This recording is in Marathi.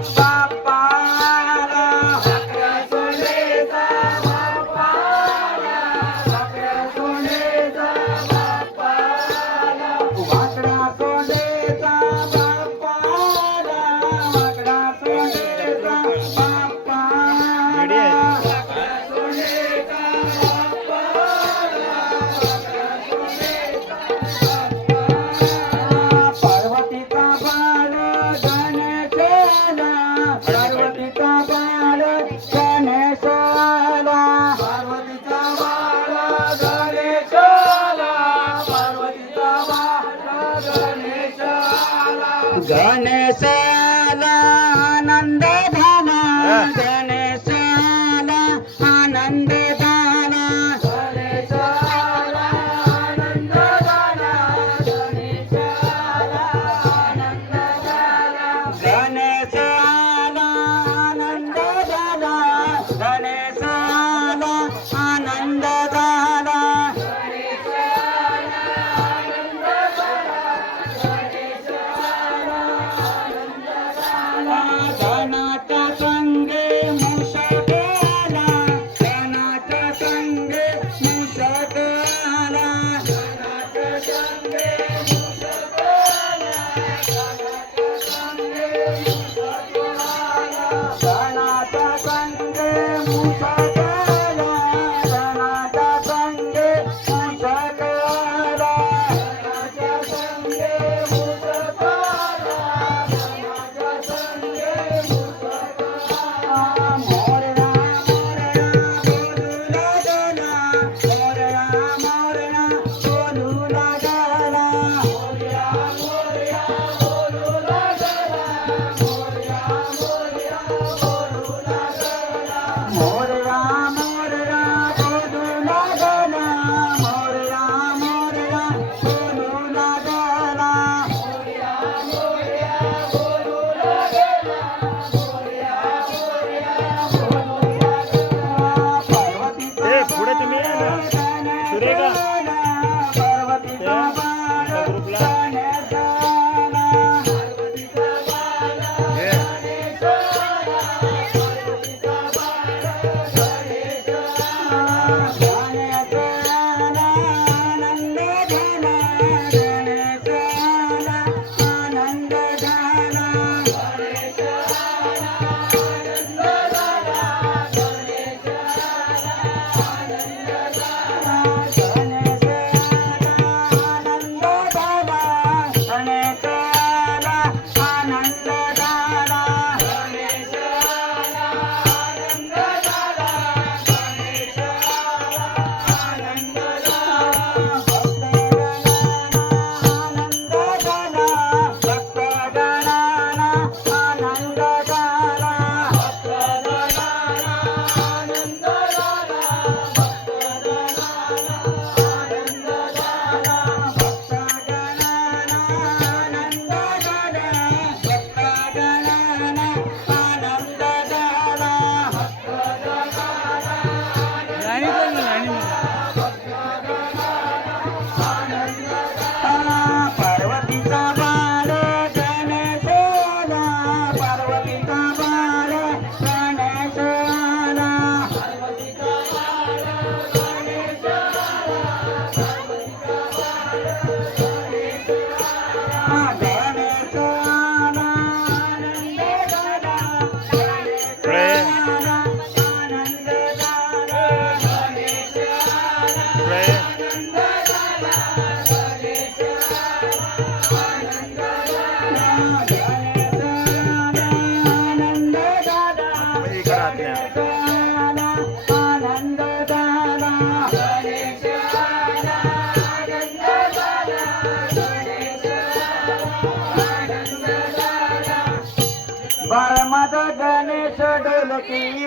Bye. గణేశానంద ధన गणेश डोलकी